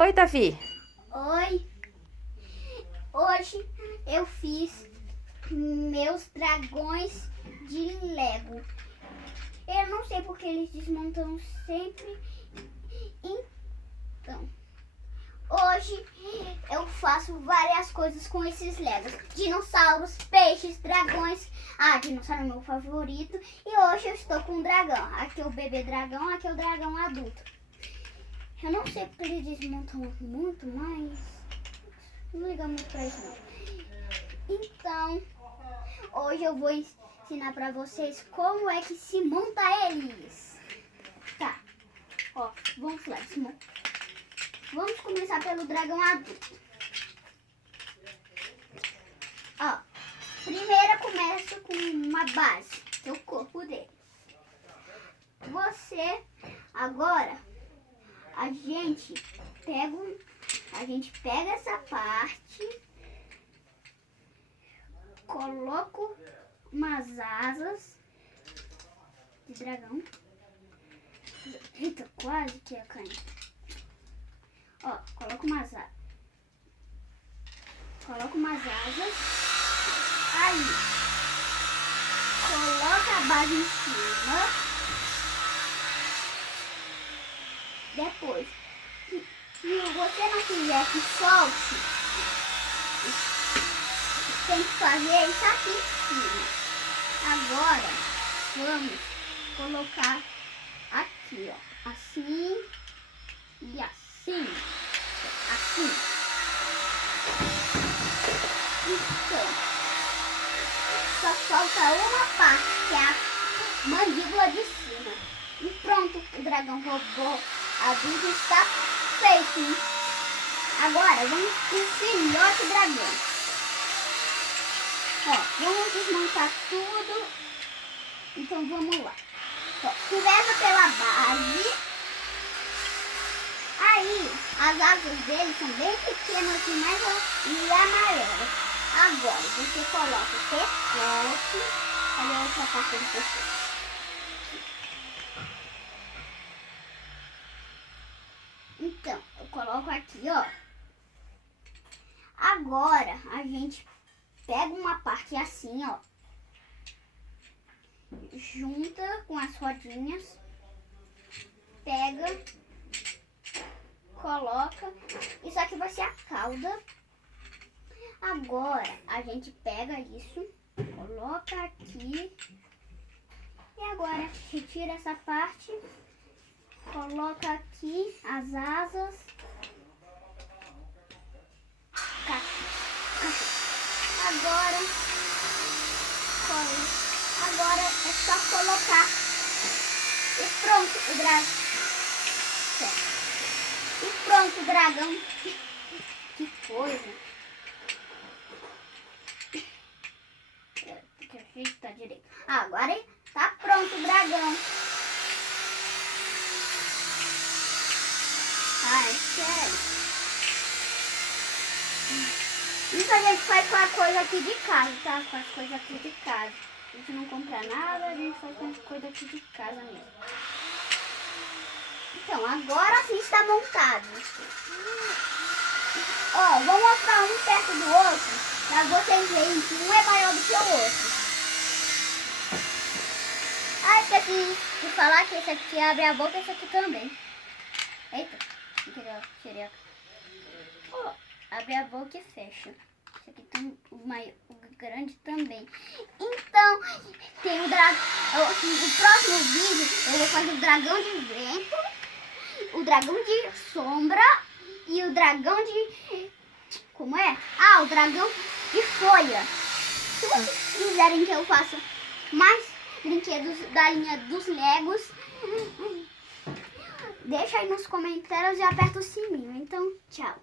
Oi, Davi. Oi, hoje eu fiz meus dragões de Lego. Eu não sei porque eles desmontam sempre. Então, hoje eu faço várias coisas com esses Legos. Dinossauros, peixes, dragões. Dinossauro é meu favorito. E hoje eu estou com um dragão. Aqui é o bebê dragão, aqui é o dragão adulto. Eu não sei porque eles desmontam muito, mas não liga muito pra isso não. Então, hoje eu vou ensinar pra vocês como é que se monta eles. Tá, ó, vamos lá, vamos começar pelo dragão adulto. Ó, primeiro eu começo com uma base, que é o corpo dele. Agora, a gente pega essa parte, coloco umas asas de dragão. Eita, quase que ia cair. Ó, coloco umas asas. Aí, coloca a base em cima. Depois, se você não quiser que solte, tem que fazer isso aqui em cima. Agora, vamos colocar aqui, ó, assim e assim, assim. Então, só falta uma parte, que é a mandíbula de cima. E pronto, o dragão robô adulto está feito. Agora, vamos pro filhote dragão. Ó, vamos desmontar tudo. Então, vamos lá. Ó, começa pela base. Aí, as asas dele são bem pequenas assim, e amarelas. Agora, você coloca o pescoço. Olha a outra parte do pescoço. Então, eu coloco aqui, ó. Agora, a gente pega uma parte assim, ó. Junta com as rodinhas. Pega. Coloca. Isso aqui vai ser a cauda. Agora, a gente pega isso. Coloca aqui. E agora, retira essa parte. Coloca aqui as asas. Agora é só colocar. E pronto, o dragão. E pronto, o dragão. Que coisa. Tem que ajeitar direito. Agora tá pronto o dragão. É sério. Isso a gente faz com a coisa aqui de casa, tá? Com as coisas aqui de casa. A gente não compra nada, a gente faz com as coisas aqui de casa mesmo. Então, agora sim está montado. Ó, vou mostrar um perto do outro, pra vocês verem que um é maior do que o outro. Esqueci de falar que esse aqui abre a boca e esse aqui também. Eita. Xereca. Oh, abre a boca e fecha. Esse aqui tem o grande também. Então, tem o dragão. No próximo vídeo eu vou fazer o dragão de vento, o dragão de sombra e o dragão de... Como é? O dragão de folha. Se vocês quiserem que eu faça mais brinquedos da linha dos Legos, deixa aí nos comentários e aperta o sininho. Então, tchau.